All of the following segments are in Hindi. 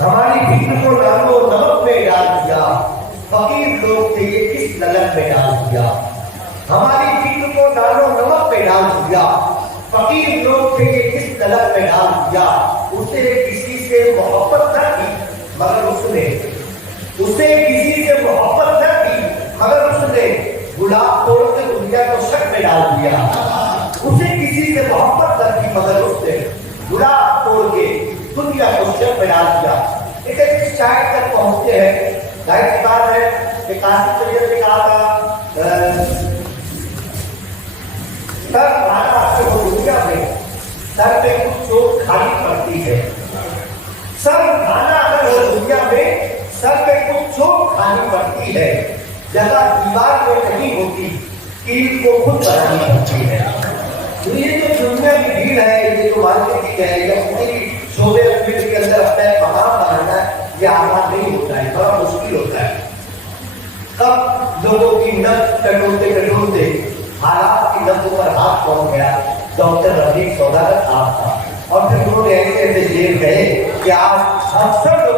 हमारी भीख को डालो नमक में डाल दिया, फकीर लोग थे ये किस नलक में डाल दिया। हमारी भीख को डालो नमक में डाल दिया, फकीर लोग थे ये किस नलक में डाल दिया। उसे किसी से मोहब्बत न की मगर उसने, उसे किसी से मोहब्बत न की मगर उसने गुलाब तोड़ के दुनिया को शक में डाल दिया। उसे किसी से मोहब्बत न की मगर उसने गुलाब तोड़ के दुनिया को शक में डाल दिया। इसे इस शायर तक पहुंचते हैं, जाहिर सी बात है कि कासिम सैयद ने कहा था सर खाना आपको दुनिया में सर पे कुछ चोट खानी पड़ती है। सर खाना अगर हो दुनिया में सर पे कुछ चोट खानी पड़ती है, जगह दीवार में नहीं होती कील को खुद बनानी पड़ती है। तो ये जो दुनिया की भीड़ है, ये जो मार्केटिंग है, या पूरी शोबे फील्ड के अंदर अपना मकान बनाना, ये आसान नहीं होता है, बड़ा मुश्किल होता है। कब लोगों की नब्ज टटोलते टटोलते हालात की नब्ज पर हाथ पहुंच गया, डॉक्टर रफीक सौदागर साहब था, और फिर उन्होंने ऐसे ऐसे शेर कहे कि आज हम सब लोग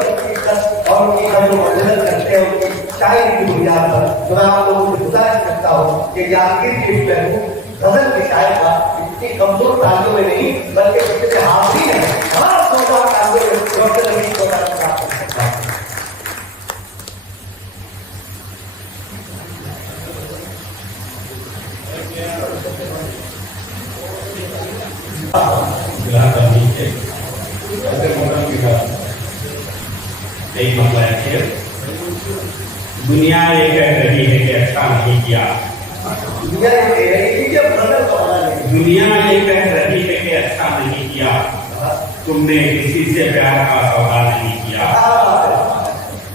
और उनकी जो मदद करते हैं उनकी शायरी की बुनियाद पर, तो मैं आप लोगों से गुजारिश करता हूँ कि जाकिर की गजल के शायर का इतनी कमजोर तालियों में नहीं बल्कि उसके हाथ ही है हमारा सौदा डॉक्टर रफीक सौदागर साहब कर सकता है। दुनिया ये कह रही है कि अच्छा नहीं किया, दुनिया ये कह रही है कि दुनिया ये कह रही है कि अच्छा नहीं किया, तुमने किसी से प्यार का सौदा नहीं किया।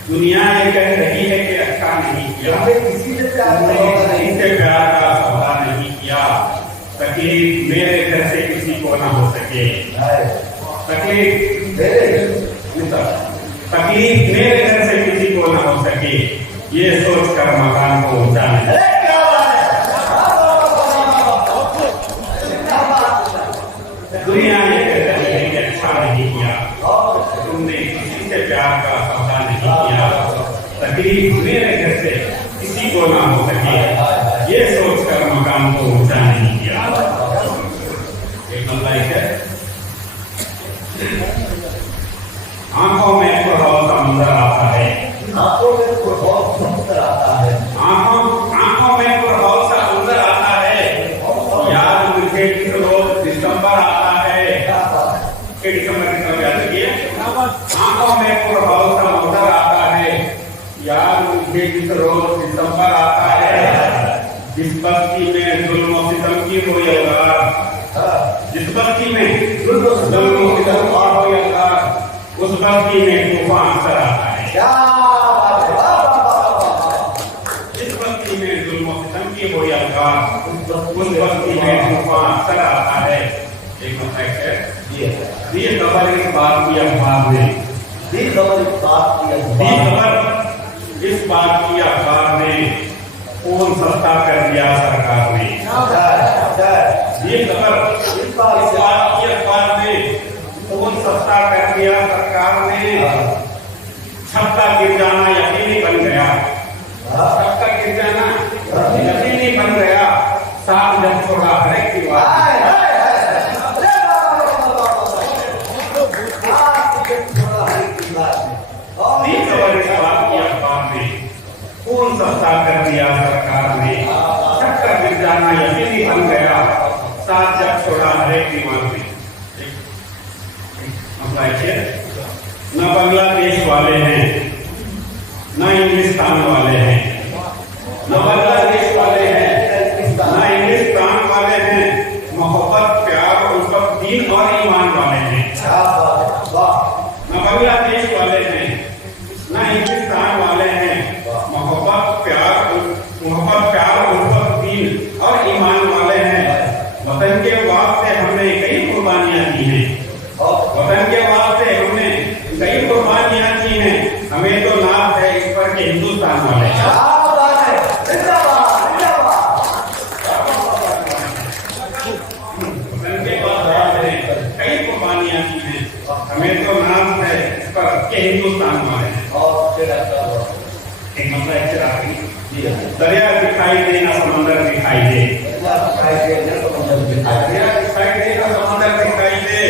दुनिया ये कह रही है कि अच्छा नहीं किया, किसी से प्यार का सौदा नहीं किया। तकलीफ मेरे घर से किसी को ना हो सके, तकलीफ मेरे घर से किसी को ना हो सके, ये सोच कर मकान को ऊंचा नहीं। दुनिया ये कह रही है कि अच्छा नहीं किया, तुमने किसी से प्यार का सौदा नहीं किया। तकलीफ मेरे घर से किसी को ना हो सके, ये सोच कर मकान को ऊंचा नहीं किया। एक नंबर है, आंखों में बहुत समुद्र आता है, आंखों में बहुत समुद्र आता है, आंखों में बहुत समुद्र आता है। याद मुझे रोज दिसंबर आता है, दिसंबर की याद किए। आंखों में बहुत समुद्र आता है, याद मुझे रोज दिसंबर आता है। जिस बस्ती में जुल्म सितम की हो जिस बस्ती में जुल्म सितम हो उस बस्ती में तूफान अक्सर आता है। जिस बस्ती में जुल्म सितम की हो उस बस्ती में तूफान अक्सर आता है। एक मतलब है ये खबर इस बात की अखबार में, इस बात की अखबार में कौन सस्ता कर दिया सरकार ने। ये खबर इस बात की अखबार में कौन सस्ता कर दिया सरकार ने। छक्का गिर जाना यकीनी बन गया, छक्का गिर जाना यकीनी बन गया, साथ जब छोड़ा हर एक की बात। कौन सस्ता कर दिया सरकार ने, छक्का गिर जाना यकीनी बन गया, साथ जब छोड़ा हर एक की बात। न बांग्लादेश वाले हैं, न इंग्लिस्तान वाले हैं, न बांग्लादेश वाले हैं, न इंग्लिस्तान वाले हैं, मोहब्बत प्यार उल्फत दीन और ईमान वाले हैं। न बांग्लादेश वाले हैं, न इंग्लिस्तान वाले हैं, मोहब्बत प्यार उल्फत दीन और ईमान वाले हैं। वतन के वास्ते हमने कई कुर्बानियां की हैं, वतन के वास्ते हमने कई कुर्बानियां की हैं। हमें तो नाज है इस पर के हिंदुस्तान वाले वतन के वास्ते हमने कई कुर्बानियां की हैं। हमें तो नाज है इस पर पक्के हिंदुस्तान वाले हैं। और फिर आपका एक मतलब एक चिराग जी हाँ। दरिया दिखाई दे ना समंदर दिखाई दे, दरिया दिखाई दे ना समंदर दिखाई दे, दरिया दिखाई दे ना समंदर दिखाई दे,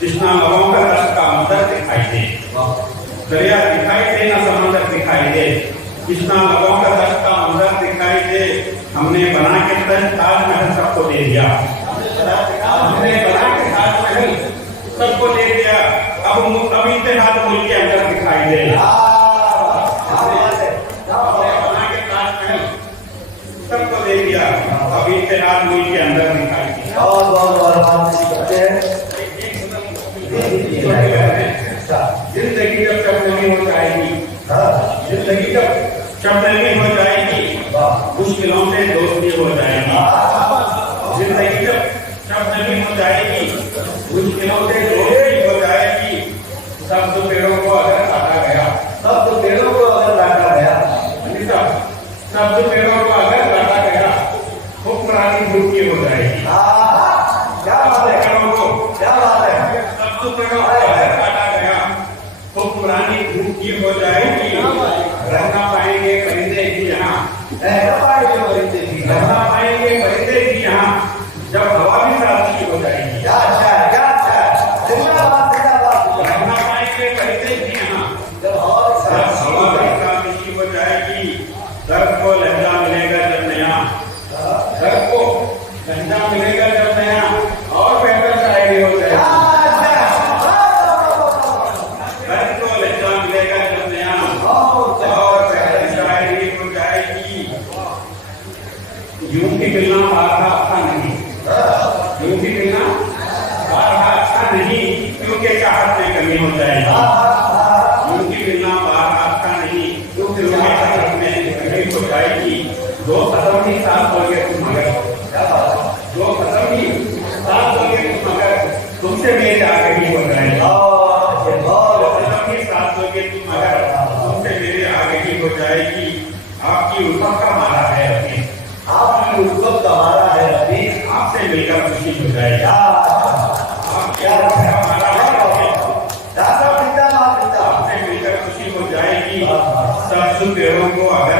कृष्णा लवों का रस का मंदिर दिखाई दे। दरिया दिखाई दे ना समंदर दिखाई दे, कृष्णा लवों का रस का मंदिर दिखाई दे। हमने बना के ताजमहल सबको दे दिया, हमने बना के ताजमहल सबको दे दिया। अब इत्तेहाद मुल्क के अंदर दिखाई दे, बना के ताजमहल सबको दे दिया, अब इत्तेहाद मुल्क के अंदर दिखाई दे। जिंदगी जब चमकनी हो जाएगी, जिंदगी जब चमकनी हो जाएगी, मुश्किलों से दोस्ती हो जाएगी। जिंदगी जब चमकनी हो जाएगी, मुश्किलों से दोस्ती हो जाएगी। सब तो पेड़ों को अगर काटा गया, सब तो पेड़ों को अगर काटा गया, सब तो पेड़ों को अगर काटा गया, हुक्मरानी भूखी हो जाएगी। क्या बात है, पेड़ों को क्या बात है, सब तो पेड़ों को अगर काटा गया, हुक्मरानी भूखी हो जाएगी। रहना पाएंगे परिंदे भी यहाँ, रहना पाएंगे परिंदे भी, रहना पाएंगे परिंदे भी यहाँ, जब हवा भी साथी हो जाएगी। क्या अच्छा है, क्या अच्छा है, जिंदाबाद जिंदाबाद। रहना पाएंगे परिंदे भी यहाँ, जब हवा भी साथी हो जाएगी। दर्द को लहजा मिलेगा जब नया, दर्द को लहजा मिलेगा जब नया, और बेहतर शायरी हो जाएगी। दर्द को लहजा मिलेगा जब नया, और बेहतर शायरी हो जाएगी। यूं की मिलना बारहा अच्छा नहीं, यूं की मिलना बारहा अच्छा नहीं, क्योंकि चाहत में कमी हो जाएगी। यूं की मिलना बारहा अच्छा नहीं, क्योंकि चाहत में कमी हो जाएगी। दो कदम ही साथ हो गए तुम मगर, दो कदम ही साथ हो गए तुम मगर, तुमसे मेरी आगे ही हो जाएगी। दो कदम ही साथ हो गए तुम मगर, तुमसे मेरी आगे ही हो जाएगी। आपकी उल्फत का मारा है अभी, आपकी उल्फत का मारा है अभी, आपसे मिलकर खुशी हो जाएगी। क्या हमारा दादा पिता माँ पिता आपसे मिलकर खुशी हो जाएगी। सब पेड़ों को अगर